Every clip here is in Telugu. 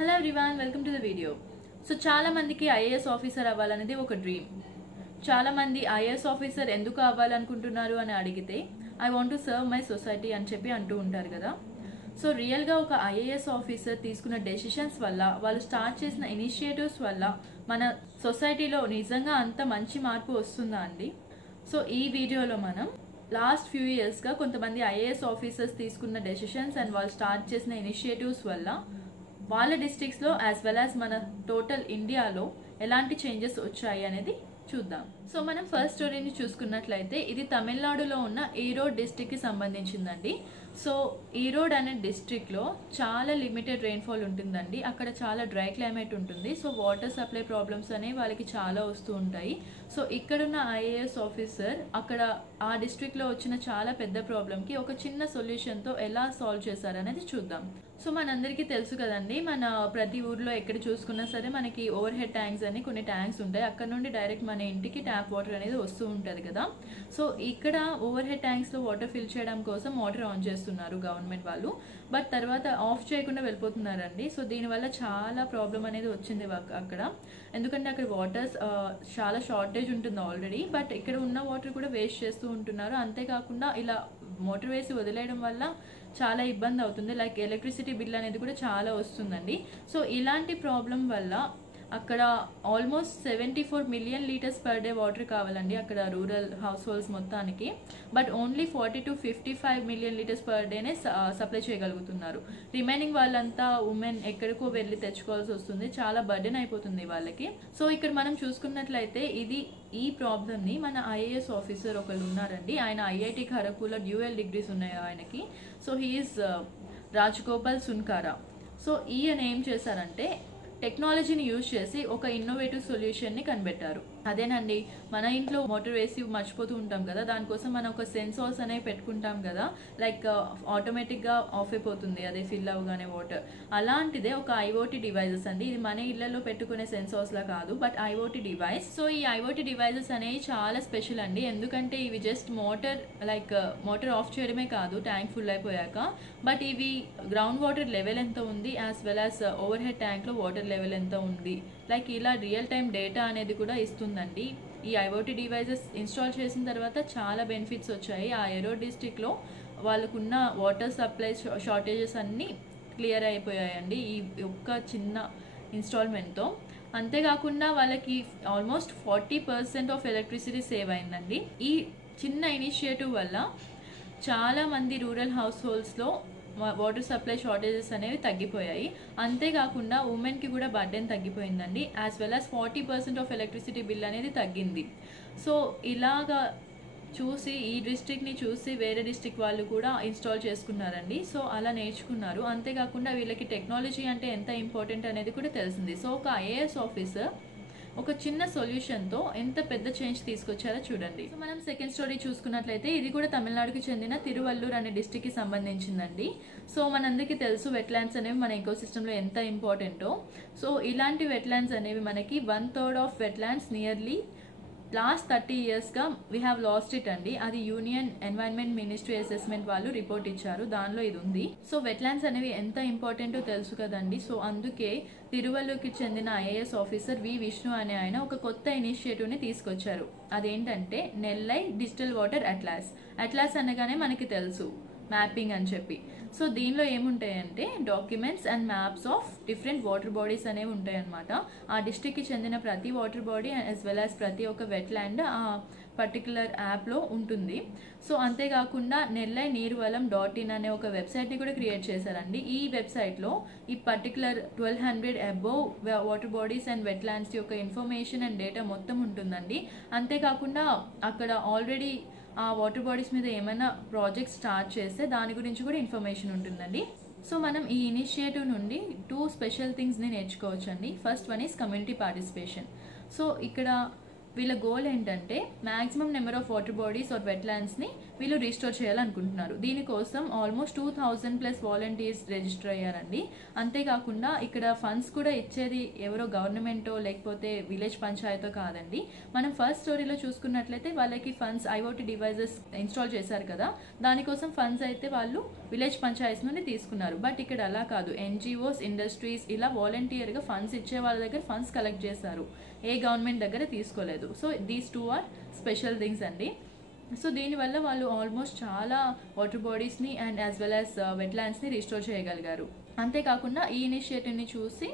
Hello everyone, welcome to the video. So చాలా మందికి ఐఏఎస్ ఆఫీసర్ అవ్వాలనేది ఒక డ్రీమ్. చాలా మంది ఐఏఎస్ ఆఫీసర్ ఎందుకు అవ్వాలనుకుంటున్నారు అని అడిగితే I want to serve my society అని చెప్పి అంటూ ఉంటారు కదా. సో రియల్గా ఒక ఐఏఎస్ ఆఫీసర్ తీసుకున్న డెసిషన్స్ వల్ల, వాళ్ళు స్టార్ట్ చేసిన ఇనిషియేటివ్స్ వల్ల మన సొసైటీలో నిజంగా అంత మంచి మార్పు వస్తుందా అండి? సో ఈ వీడియోలో మనం లాస్ట్ ఫ్యూ ఇయర్స్గా కొంతమంది ఐఏఎస్ ఆఫీసర్స్ తీసుకున్న డెసిషన్స్ అండ్ వాళ్ళు స్టార్ట్ చేసిన ఇనిషియేటివ్స్ వల్ల వాళ్ళ డిస్ట్రిక్ట్స్లో యాజ్ వెల్ యాజ్ మన టోటల్ ఇండియాలో ఎలాంటి చేంజెస్ వచ్చాయి అనేది చూద్దాం. సో మనం ఫస్ట్ స్టోరీని చూసుకున్నట్లయితే ఇది తమిళనాడులో ఉన్న ఈరోడ్ డిస్ట్రిక్ట్కి సంబంధించిందండి. సో ఈరోడ్ అనే డిస్ట్రిక్ట్లో చాలా లిమిటెడ్ రెయిన్ఫాల్ ఉంటుందండి. అక్కడ చాలా డ్రై క్లైమేట్ ఉంటుంది. సో వాటర్ సప్లై ప్రాబ్లమ్స్ అనేవి వాళ్ళకి చాలా వస్తూ ఉంటాయి. సో ఇక్కడున్న ఐఏఎస్ ఆఫీసర్ అక్కడ ఆ డిస్ట్రిక్ట్లో వచ్చిన చాలా పెద్ద ప్రాబ్లంకి ఒక చిన్న సొల్యూషన్తో ఎలా సాల్వ్ చేశారనేది చూద్దాం. సో మనందరికీ తెలుసు కదండి, మన ప్రతి ఊర్లో ఎక్కడ చూసుకున్నా సరే మనకి ఓవర్ హెడ్ ట్యాంక్స్ అని కొన్ని ట్యాంక్స్ ఉంటాయి. అక్కడ నుండి డైరెక్ట్ మన ఇంటికి ట్యాప్ వాటర్ అనేది వస్తూ ఉంటుంది కదా. సో ఇక్కడ ఓవర్ హెడ్ ట్యాంక్స్లో వాటర్ ఫిల్ చేయడం కోసం వాటర్ ఆన్ చేస్తున్నారు గవర్నమెంట్ వాళ్ళు, బట్ తర్వాత ఆఫ్ చేయకుండా వెళ్ళిపోతున్నారండి. సో దీనివల్ల చాలా ప్రాబ్లం అనేది వచ్చింది అక్కడ. ఎందుకంటే అక్కడ వాటర్ చాలా షార్టేజ్ ఉంటుంది ఆల్రెడీ, బట్ ఇక్కడ ఉన్న వాటర్ కూడా వేస్ట్ చేస్తూ ఉంటున్నారు. అంతేకాకుండా ఇలా మోటార్ వేసి వదిలేయడం వల్ల చాలా ఇబ్బంది అవుతుంది. లైక్ ఎలక్ట్రిసిటీ బిల్ అనేది కూడా చాలా వస్తుందండి. సో ఇలాంటి ప్రాబ్లం వల్ల అక్కడ almost 74 million litres per day water కావాలండి అక్కడ రూరల్ హౌస్ హోల్డ్స్ మొత్తానికి. But only 40 to 55 million litres per డేనే సప్లై చేయగలుగుతున్నారు. రిమైనింగ్ వాళ్ళంతా ఉమెన్ ఎక్కడికో వెళ్ళి తెచ్చుకోవాల్సి వస్తుంది. చాలా బర్డెన్ అయిపోతుంది వాళ్ళకి. సో ఇక్కడ మనం చూసుకున్నట్లయితే ఈ ప్రాబ్లమ్ని మన ఐఏఎస్ ఆఫీసర్ ఒకళ్ళు ఉన్నారండి. ఆయన ఐఐటి ఖరగ్పూర్లో డ్యూయల్ డిగ్రీస్ ఉన్నాయి ఆయనకి. So he is Rajagopal Sunkara. So ఈయన ఏం చేశారంటే టెక్నాలజీని యూజ్ చేసి ఒక ఇన్నోవేటివ్ సొల్యూషన్ని కనిపెట్టారు. అదేనండి, మన ఇంట్లో మోటార్ వేసి మర్చిపోతూ ఉంటాం కదా, దానికోసం మనం ఒక సెన్సార్స్ అనేవి పెట్టుకుంటాం కదా, లైక్ ఆటోమేటిక్గా ఆఫ్ అయిపోతుంది అదే ఫిల్ అవగానే వాటర్. అలాంటిదే ఒక ఐఓటీ డివైజెస్ అండి. ఇది మన ఇళ్లలో పెట్టుకునే సెన్సార్స్లా కాదు, బట్ ఐఓటీ డివైస్. సో ఈ ఐఓటీ డివైజెస్ అనేవి చాలా స్పెషల్ అండి. ఎందుకంటే ఇవి జస్ట్ మోటార్ ఆఫ్ చేయడమే కాదు ట్యాంక్ ఫుల్ అయిపోయాక, బట్ ఇవి గ్రౌండ్ వాటర్ లెవెల్ ఎంత ఉంది as well as over head ట్యాంక్లో వాటర్ లెవెల్ ఎంత ఉంది, లైక్ ఇలా రియల్ టైం డేటా అనేది కూడా ఇస్తుందండి. ఈ ఐఓటీ డివైజెస్ ఇన్స్టాల్ చేసిన తర్వాత చాలా బెనిఫిట్స్ వచ్చాయి. ఆ ఈరోడ్ డిస్ట్రిక్ట్లో వాళ్ళకున్న వాటర్ సప్లై షార్టేజెస్ అన్నీ క్లియర్ అయిపోయాయండి ఈ ఒక్క చిన్న ఇన్స్టాల్మెంట్తో. అంతేకాకుండా వాళ్ళకి ఆల్మోస్ట్ 40% ఆఫ్ ఎలక్ట్రిసిటీ సేవ్ అయిందండి. ఈ చిన్న ఇనిషియేటివ్ వల్ల చాలామంది రూరల్ హౌస్ హోల్డ్స్లో వాటర్ సప్లై షార్టేజెస్ అనేవి తగ్గిపోయాయి. అంతేకాకుండా ఉమెన్కి కూడా బర్డెన్ తగ్గిపోయిందండి. As well as 40% of electricity bill అనేది తగ్గింది. సో ఇలాగా చూసి ఈ డిస్ట్రిక్ట్ని చూసి వేరే డిస్ట్రిక్ట్ వాళ్ళు కూడా ఇన్స్టాల్ చేసుకున్నారండి. సో అలా నేర్చుకున్నారు. అంతేకాకుండా వీళ్ళకి టెక్నాలజీ అంటే ఎంత ఇంపార్టెంట్ అనేది కూడా తెలిసింది. సో ఒక ఐఏఎస్ ఆఫీసర్ ఒక చిన్న సొల్యూషన్తో ఎంత పెద్ద చేంజ్ తీసుకొచ్చారో చూడండి. సో మనం సెకండ్ స్టోరీ చూసుకున్నట్లయితే ఇది కూడా తమిళనాడుకి చెందిన తిరువల్లూర్ అనే డిస్ట్రిక్ట్కి సంబంధించిందండి. సో మనందరికీ తెలుసు వెట్లాండ్స్ అనేవి మన ఎకోసిస్టంలో ఎంత ఇంపార్టెంటో. సో ఇలాంటి వెట్లాండ్స్ అనేవి మనకి 1/3 ఆఫ్ వెట్లాండ్స్ నియర్లీ లాస్ట్ 30 ఇయర్స్గా వీ హ్యావ్ లాస్ట్ ఇట్ అండి. అది యూనియన్ ఎన్వైరన్మెంట్ మినిస్ట్రీ అసెస్మెంట్ వాళ్ళు రిపోర్ట్ ఇచ్చారు, దానిలో ఇది ఉంది. సో వెట్లాండ్స్ అనేవి ఎంత ఇంపార్టెంటో తెలుసు కదండి. సో అందుకే తిరువల్లూరుకి చెందిన ఐఏఎస్ ఆఫీసర్ వి విష్ణు అనే ఆయన ఒక కొత్త ఇనిషియేటివ్ని తీసుకొచ్చారు. అదేంటంటే నెల్లై డిజిటల్ వాటర్ అట్లాస్ అనగానే మనకి తెలుసు మ్యాపింగ్ అని చెప్పి. సో దీనిలో ఏముంటాయంటే documents and maps of different water bodies అనేవి ఉంటాయన్నమాట. ఆ డిస్ట్రిక్ట్కి చెందిన ప్రతి water body as well as ప్రతి ఒక్క వెట్లాండ్ ఆ పర్టికులర్ యాప్లో ఉంటుంది. సో అంతేకాకుండా నెల్లై నీరువలం.in అనే ఒక వెబ్సైట్ని కూడా క్రియేట్ చేశారండి. ఈ వెబ్సైట్లో ఈ particular 1200 above water bodies and wetlands యొక్క ఇన్ఫర్మేషన్ అండ్ డేటా మొత్తం ఉంటుందండి. అంతేకాకుండా అక్కడ ఆల్రెడీ ఆ వాటర్ బాడీస్ మీద ఏమైనా ప్రాజెక్ట్ స్టార్ట్ చేస్తే దాని గురించి కూడా ఇన్ఫర్మేషన్ ఉంటుందండి. సో మనం ఈ ఇనిషియేటివ్ నుండి 2 special థింగ్స్ని నేర్చుకోవచ్చండి. First one is community participation. So ఇక్కడ వీళ్ళ గోల్ ఏంటంటే maximum number of water bodies are వెట్లాండ్స్ని వీళ్ళు రీస్టోర్ చేయాలనుకుంటున్నారు. దీనికోసం ఆల్మోస్ట్ 2000+ వాలంటీర్స్ రిజిస్టర్ అయ్యారండి. అంతేకాకుండా ఇక్కడ ఫండ్స్ కూడా ఇచ్చేది ఎవరో గవర్నమెంటో లేకపోతే విలేజ్ పంచాయతో కాదండి. మనం ఫస్ట్ స్టోరీలో చూసుకున్నట్లయితే వాళ్ళకి ఫండ్స్ IoT డివైజెస్ ఇన్స్టాల్ చేశారు కదా, దానికోసం ఫండ్స్ అయితే వాళ్ళు విలేజ్ పంచాయత్ నుండి తీసుకున్నారు. బట్ ఇక్కడ అలా కాదు, NGOs, ఇండస్ట్రీస్ ఇలా వాలంటీర్గా ఫండ్స్ ఇచ్చే వాళ్ళ దగ్గర ఫండ్స్ కలెక్ట్ చేశారు, ఏ గవర్నమెంట్ దగ్గర తీసుకోలేదు. So these 2 are special things అండి. సో దీనివల్ల వాళ్ళు ఆల్మోస్ట్ చాలా వాటర్ బాడీస్ని అండ్ యాజ్ వెల్ యాజ్ వెట్లాండ్స్ని రిస్టోర్ చేయగలిగారు. అంతేకాకుండా ఈ ఇనిషియేటివ్ని చూసి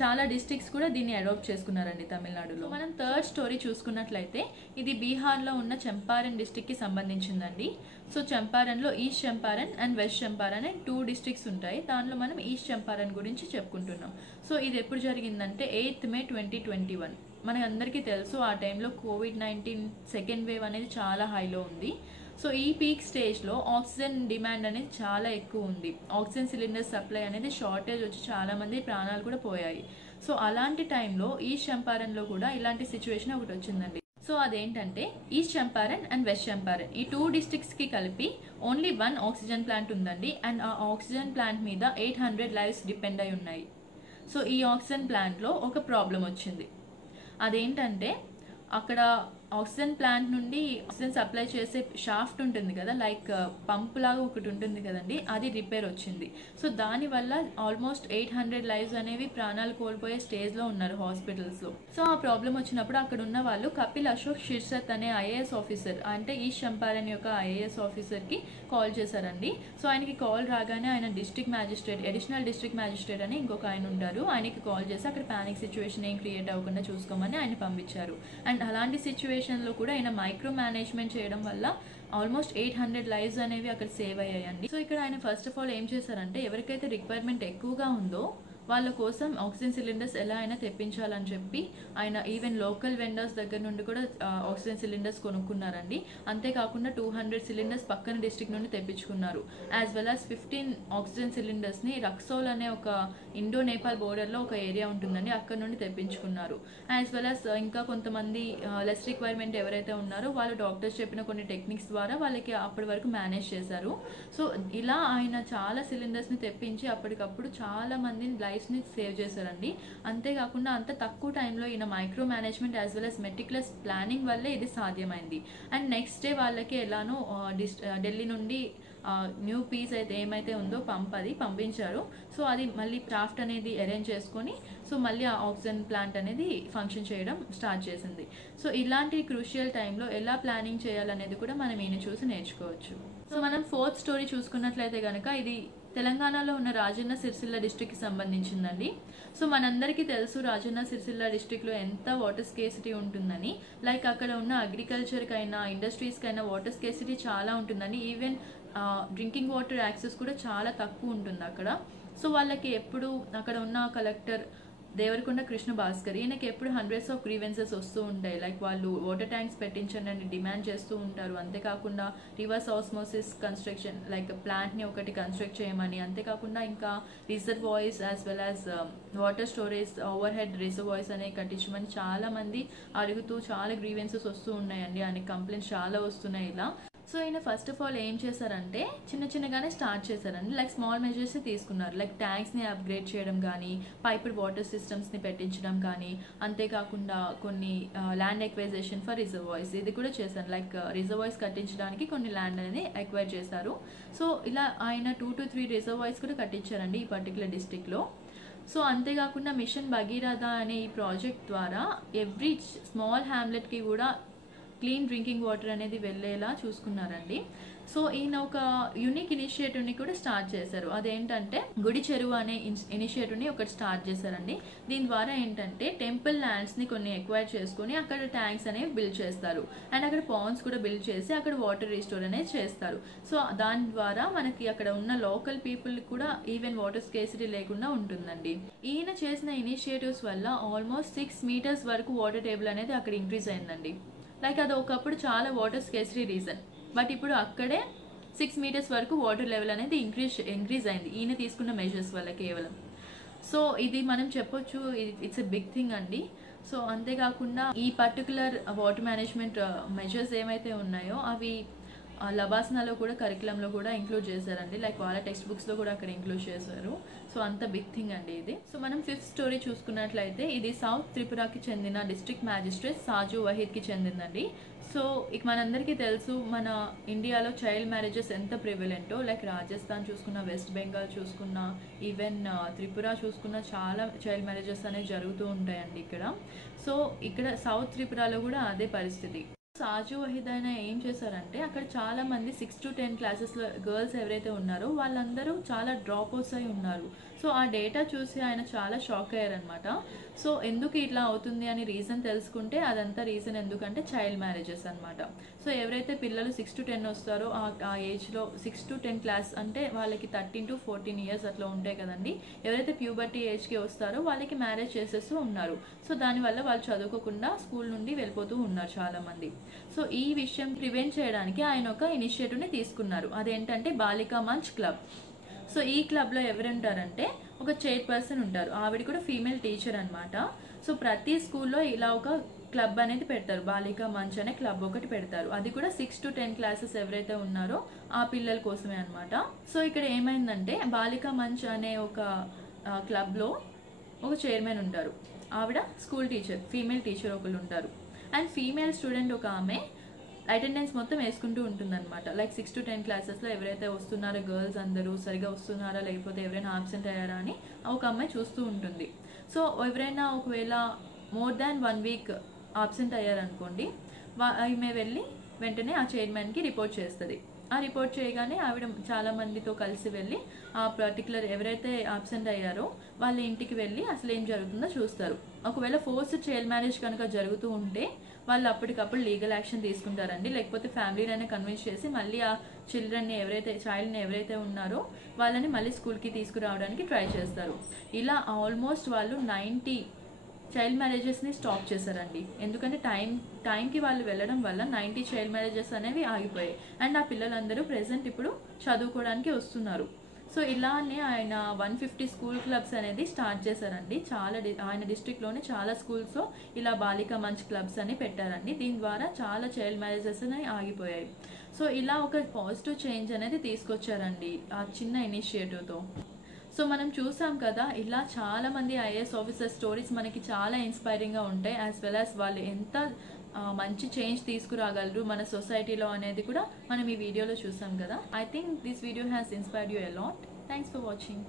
చాలా డిస్ట్రిక్ట్స్ కూడా దీన్ని అడాప్ట్ చేసుకున్నారండి తమిళనాడులో. మనం థర్డ్ స్టోరీ చూసుకున్నట్లయితే ఇది బీహార్లో ఉన్న చంపారన్ డిస్ట్రిక్ట్కి సంబంధించిందండి. సో చంపారన్లో east Champaran and west Champaran అని 2 డిస్ట్రిక్ట్స్ ఉంటాయి. దానిలో మనం ఈస్ట్ చంపారన్ గురించి చెప్పుకుంటున్నాం. సో ఇది ఎప్పుడు జరిగిందంటే 8th May 2021. మనకు అందరికీ తెలుసు ఆ టైంలో COVID-19 సెకండ్ వేవ్ అనేది చాలా హైలో ఉంది. సో ఈ పీక్ స్టేజ్లో ఆక్సిజన్ డిమాండ్ అనేది చాలా ఎక్కువ ఉంది. ఆక్సిజన్ సిలిండర్ సప్లై అనేది షార్టేజ్ వచ్చి చాలా మంది ప్రాణాలు కూడా పోయాయి. సో అలాంటి టైంలో ఈస్ట్ చంపారన్లో కూడా ఇలాంటి సిచ్యువేషన్ ఒకటి వచ్చిందండి. సో అదేంటంటే east Champaran and west Champaran ఈ 2 డిస్ట్రిక్ట్స్కి కలిపి ఓన్లీ 1 ఆక్సిజన్ ప్లాంట్ ఉందండి. అండ్ ఆ ఆక్సిజన్ ప్లాంట్ మీద 800 లైవ్స్ డిపెండ్ అయి ఉన్నాయి. సో ఈ ఆక్సిజన్ ప్లాంట్లో ఒక ప్రాబ్లం వచ్చింది. అదేంటంటే అక్కడ ఆక్సిజన్ ప్లాంట్ నుండి ఆక్సిజన్ సప్లై చేసే షాఫ్ట్ ఉంటుంది కదా, లైక్ పంప్ లాగా ఒకటి ఉంటుంది కదండి, అది రిపేర్ వచ్చింది. సో దానివల్ల ఆల్మోస్ట్ 800 లైవ్స్ అనేవి ప్రాణాలు కోల్పోయే స్టేజ్లో ఉన్నారు హాస్పిటల్స్లో. సో ఆ ప్రాబ్లం వచ్చినప్పుడు అక్కడ ఉన్న వాళ్ళు కపిల్ అశోక్ షిర్సత్ అనే IAS ఆఫీసర్, అంటే ఈస్ట్ చంపారన్ యొక్క IAS ఆఫీసర్కి కాల్ చేశారండి. సో ఆయనకి కాల్ రాగానే ఆయన district magistrate, additional district magistrate అని ఇంకొక ఆయన ఉంటారు, ఆయనకి కాల్ చేసి అక్కడ ప్యానిక్ సిచ్యువేషన్ ఏం క్రియేట్ అవ్వకుండా చూసుకోమని ఆయన పంపించారు. అండ్ అలాంటి సిచ్యువేషన్లో కూడా ఆయన మైక్రో మేనేజ్మెంట్ చేయడం వల్ల ఆల్మోస్ట్ 800 లైవ్స్ అనేవి అక్కడ సేవ్ అయ్యాయండి. సో ఇక్కడ ఆయన ఫస్ట్ ఆఫ్ ఆల్ ఏం చేశారంటే ఎవరికైతే రిక్వైర్మెంట్ ఎక్కువగా ఉందో వాళ్ళ కోసం ఆక్సిజన్ సిలిండర్స్ ఎలా అయినా తెప్పించాలని చెప్పి ఆయన ఈవెన్ లోకల్ వెండర్స్ దగ్గర నుండి కూడా ఆక్సిజన్ సిలిండర్స్ కొనుక్కున్నారండి. అంతేకాకుండా 200 సిలిండర్స్ పక్కన డిస్ట్రిక్ట్ నుండి తెప్పించుకున్నారు. యాజ్ వెల్ యాజ్ 15 ఆక్సిజన్ సిలిండర్స్ని రక్సోల్ అనే ఒక ఇండో నేపాల్ బోర్డర్లో ఒక ఏరియా ఉంటుందండి, అక్కడ నుండి తెప్పించుకున్నారు. యాజ్ వెల్ యాజ్ ఇంకా కొంతమంది లెస్ రిక్వైర్మెంట్ ఎవరైతే ఉన్నారో వాళ్ళు డాక్టర్స్ చెప్పిన కొన్ని టెక్నిక్స్ ద్వారా వాళ్ళకి అప్పటి వరకు మేనేజ్ చేశారు. సో ఇలా ఆయన చాలా సిలిండర్స్ని తెప్పించి అప్పటికప్పుడు చాలా మందిని లైఫ్స్ని సేవ్ చేశారండి. అంతేకాకుండా అంత తక్కువ టైంలో ఈయన micro management as well as meticulous planning వల్లే ఇది సాధ్యమైంది. అండ్ నెక్స్ట్ డే వాళ్ళకి ఎలానో ఢిల్లీ నుండి న్యూ పీస్ అయితే ఏమైతే ఉందో అది పంపించారు. సో అది మళ్ళీ క్రాఫ్ట్ అనేది అరేంజ్ చేసుకొని సో మళ్ళీ ఆ ఆక్సిజన్ ప్లాంట్ అనేది ఫంక్షన్ చేయడం స్టార్ట్ చేసింది. సో ఇలాంటి క్రూషియల్ టైంలో ఎలా ప్లానింగ్ చేయాలనేది కూడా మనం ఈయన చూసి నేర్చుకోవచ్చు. సో మనం 4th స్టోరీ చూసుకున్నట్లయితే కనుక ఇది తెలంగాణలో ఉన్న రాజన్న సిరిసిల్ల డిస్ట్రిక్ట్కి సంబంధించిందండి. సో మనందరికీ తెలుసు రాజన్న సిరిసిల్ల డిస్ట్రిక్ట్లో ఎంత వాటర్ స్కేసిటీ ఉంటుందని. లైక్ అక్కడ ఉన్న అగ్రికల్చర్కైనా ఇండస్ట్రీస్కైనా వాటర్ స్కేసిటీ చాలా ఉంటుందండి. ఈవెన్ డ్రింకింగ్ వాటర్ యాక్సెస్ కూడా చాలా తక్కువ ఉంటుంది అక్కడ. సో వాళ్ళకి ఎప్పుడు అక్కడ ఉన్న కలెక్టర్ దేవరకొండ కృష్ణ భాస్కర్ ఈయనకి ఎప్పుడు hundreds of grievances వస్తూ ఉంటాయి. లైక్ వాళ్ళు వాటర్ ట్యాంక్స్ పెట్టించండి అని డిమాండ్ చేస్తూ ఉంటారు. అంతేకాకుండా రివర్స్ ఆస్మోసిస్ కన్స్ట్రక్షన్ లైక్ ప్లాంట్ని ఒకటి కన్స్ట్రక్ట్ చేయమని, అంతేకాకుండా ఇంకా రిజర్వాయిస్ as well as water storage over head రిజర్వాయిస్ అనేవి కట్టించమని చాలా మంది అడుగుతూ చాలా గ్రీవెన్సెస్ వస్తూ ఉన్నాయండి. ఆయనకి కంప్లైంట్స్ చాలా వస్తున్నాయి ఇలా. సో ఈయన ఫస్ట్ ఆఫ్ ఆల్ ఏం చేశారంటే చిన్నగానే స్టార్ట్ చేశారండి. లైక్ స్మాల్ మెజర్స్ తీసుకున్నారు. లైక్ ట్యాంక్స్ని అప్గ్రేడ్ చేయడం కానీ, పైప్డ్ వాటర్ సిస్టమ్స్ని పెట్టించడం కానీ, అంతేకాకుండా కొన్ని ల్యాండ్ ఎక్వైజేషన్ ఫర్ రిజర్వాయిస్ ఇది కూడా చేశారు. లైక్ రిజర్వాయిస్ కట్టించడానికి కొన్ని ల్యాండ్ అనేది ఎక్వైర్ చేశారు. సో ఇలా ఆయన 2 to 3 రిజర్వాయిస్ కూడా కట్టించారండి ఈ పర్టికులర్ డిస్ట్రిక్ట్లో. సో అంతేకాకుండా మిషన్ భగీరథ అనే ఈ ప్రాజెక్ట్ ద్వారా ఎవ్రీ స్మాల్ హ్యామ్లెట్కి కూడా క్లీన్ డ్రింకింగ్ వాటర్ అనేది వెళ్ళేలా చూసుకున్నారండి. సో ఈయన ఒక యూనిక్ ఇనిషియేటివ్ని కూడా స్టార్ట్ చేశారు. అదేంటంటే గుడి చెరువు అనే ఇనిషియేటివ్ని ఒకటి స్టార్ట్ చేశారండి. దీని ద్వారా ఏంటంటే టెంపుల్ ల్యాండ్స్ని కొన్ని ఎక్వైర్ చేసుకొని అక్కడ ట్యాంక్స్ అనేవి బిల్డ్ చేస్తారు. అండ్ అక్కడ పాండ్స్ కూడా బిల్డ్ చేసి అక్కడ వాటర్ రీస్టోర్ అనేది చేస్తారు. సో దాని ద్వారా మనకి అక్కడ ఉన్న లోకల్ పీపుల్ కూడా ఈవెన్ వాటర్ స్కేసిటీ లేకుండా ఉంటుందండి. ఈయన చేసిన ఇనిషియేటివ్స్ వల్ల ఆల్మోస్ట్ 6 meters వరకు వాటర్ టేబుల్ అనేది అక్కడ ఇంక్రీజ్ అయిందండి. లైక్ అది ఒకప్పుడు చాలా వాటర్ స్కేసిటీ రీజన్, బట్ ఇప్పుడు అక్కడే 6 meters వరకు వాటర్ లెవెల్ అనేది ఇంక్రీజ్ అయింది ఈయన తీసుకున్న మెజర్స్ వల్ల కేవలం. సో ఇది మనం చెప్పొచ్చు ఇట్స్ ఎ బిగ్ థింగ్ అండి. సో అంతేకాకుండా ఈ పర్టికులర్ వాటర్ మేనేజ్మెంట్ మెజర్స్ ఏమైతే ఉన్నాయో అవి లబాస్నాలో కూడా కరికులంలో కూడా ఇంక్లూడ్ చేశారండి. లైక్ వాళ్ళ టెక్స్ట్ బుక్స్లో కూడా అక్కడ ఇంక్లూడ్ చేశారు. సో అంత బిగ్ థింగ్ అండి ఇది. సో మనం 5th స్టోరీ చూసుకున్నట్లయితే ఇది సౌత్ త్రిపురకి చెందిన డిస్ట్రిక్ట్ మ్యాజిస్ట్రేట్ సాజు వహీద్కి చెందిందండి. సో ఇక మనందరికీ తెలుసు మన ఇండియాలో చైల్డ్ మ్యారేజెస్ ఎంత ప్రివిలెంటో. లైక్ రాజస్థాన్ చూసుకున్న, వెస్ట్ బెంగాల్ చూసుకున్న, ఈవెన్ త్రిపుర చూసుకున్న చాలా చైల్డ్ మ్యారేజెస్ అనేవి జరుగుతూ ఉంటాయండి ఇక్కడ. సో ఇక్కడ సౌత్ త్రిపురలో కూడా అదే పరిస్థితి. సాజు వహీద్ ఆయన ఏం చేశారంటే అక్కడ చాలా మంది 6 to 10 క్లాసెస్లో గర్ల్స్ ఎవరైతే ఉన్నారో వాళ్ళందరూ చాలా డ్రాప్ అవుట్స్ అయి ఉన్నారు. సో ఆ డేటా చూసి ఆయన చాలా షాక్ అయ్యారనమాట. సో ఎందుకు ఇట్లా అవుతుంది అని రీజన్ తెలుసుకుంటే అదంతా రీజన్ ఎందుకంటే చైల్డ్ మ్యారేజెస్ అనమాట. సో ఎవరైతే పిల్లలు 6 to 10 వస్తారో ఆ ఏజ్లో 6 to 10 క్లాస్ అంటే వాళ్ళకి 13 to 14 ఇయర్స్ అట్లా ఉంటాయి కదండి. ఎవరైతే ప్యూబర్టీ ఏజ్కి వస్తారో వాళ్ళకి మ్యారేజ్ చేసేస్తూ ఉన్నారు. సో దానివల్ల వాళ్ళు చదువుకోకుండా స్కూల్ నుండి వెళ్ళిపోతూ ఉన్నారు చాలామంది. సో ఈ విషయం ప్రివెంట్ చేయడానికి ఆయన ఒక ఇనిషియేటివ్ని తీసుకున్నారు. అదేంటంటే బాలికా మంచ్ క్లబ్. సో ఈ క్లబ్లో ఎవరుంటారంటే ఒక చైర్పర్సన్ ఉంటారు. ఆవిడ కూడా ఫీమేల్ టీచర్ అనమాట. సో ప్రతి స్కూల్లో ఇలా ఒక క్లబ్ అనేది పెడతారు. బాలికా మంచ్ అనే క్లబ్ ఒకటి పెడతారు. అది కూడా 6 to 10 క్లాసెస్ ఎవరైతే ఉన్నారో ఆ పిల్లల కోసమే అనమాట. సో ఇక్కడ ఏమైందంటే బాలికా మంచ్ అనే ఒక క్లబ్లో ఒక చైర్మన్ ఉంటారు. ఆవిడ స్కూల్ టీచర్, ఫీమేల్ టీచర్ ఒకళ్ళు ఉంటారు. అండ్ ఫీమేల్ స్టూడెంట్ ఒక ఆమె అటెండెన్స్ మొత్తం వేసుకుంటూ ఉంటుందన్నమాట. లైక్ 6 to 10 క్లాసెస్లో ఎవరైతే వస్తున్నారో గర్ల్స్ అందరూ సరిగా వస్తున్నారా లేకపోతే ఎవరైనా ఆబ్సెంట్ అయ్యారా అని ఒక అమ్మాయి చూస్తూ ఉంటుంది. సో ఎవరైనా ఒకవేళ మోర్ దాన్ 1 week ఆబ్సెంట్ అయ్యారనుకోండి, ఈమె వెళ్ళి వెంటనే ఆ చైర్మన్కి రిపోర్ట్ చేస్తుంది. ఆ రిపోర్ట్ చేయగానే ఆవిడ చాలా మందితో కలిసి వెళ్ళి ఆ పర్టికులర్ ఎవరైతే ఆబ్సెంట్ అయ్యారో వాళ్ళ ఇంటికి వెళ్ళి అసలు ఏం జరుగుతుందో చూస్తారు. ఒకవేళ ఫోర్స్డ్ చైల్డ్ మ్యారేజ్ కనుక జరుగుతూ ఉంటే వాళ్ళు అప్పటికప్పుడు లీగల్ యాక్షన్ తీసుకుంటారండి. లేకపోతే ఫ్యామిలీనైనా కన్విన్స్ చేసి మళ్ళీ ఆ చైల్డ్ని ఎవరైతే ఉన్నారో వాళ్ళని మళ్ళీ స్కూల్కి తీసుకురావడానికి ట్రై చేస్తారు. ఇలా ఆల్మోస్ట్ వాళ్ళు 90 చైల్డ్ మ్యారేజెస్ని స్టాప్ చేశారండి. ఎందుకంటే టైంకి వాళ్ళు వెళ్ళడం వల్ల 90 చైల్డ్ మ్యారేజెస్ అనేవి ఆగిపోయాయి. అండ్ ఆ పిల్లలందరూ ప్రెసెంట్ ఇప్పుడు చదువుకోవడానికి వస్తున్నారు. సో ఇలానే ఆయన 150 స్కూల్ క్లబ్స్ అనేది స్టార్ట్ చేశారండి. ఆయన డిస్ట్రిక్ట్లోనే చాలా స్కూల్స్లో ఇలా బాలికా మంచ్ క్లబ్స్ అని పెట్టారండి. దీని ద్వారా చాలా చైల్డ్ మ్యారేజెస్ అనేవి ఆగిపోయాయి. సో ఇలా ఒక పాజిటివ్ చేంజ్ అనేది తీసుకొచ్చారండి ఆ చిన్న ఇనిషియేటివ్తో. సో మనం చూసాం కదా, ఇలా చాలా మంది ఐఏఎస్ ఆఫీసర్ స్టోరీస్ మనకి చాలా ఇన్స్పైరింగ్గా ఉంటాయి. యాజ్ వెల్ యాజ్ వాళ్ళు ఎంత మంచి చేంజ్ తీసుకురాగలరు మన సొసైటీలో అనేది కూడా మనం ఈ వీడియోలో చూసాం కదా. I think this video has inspired you a lot. Thanks for watching.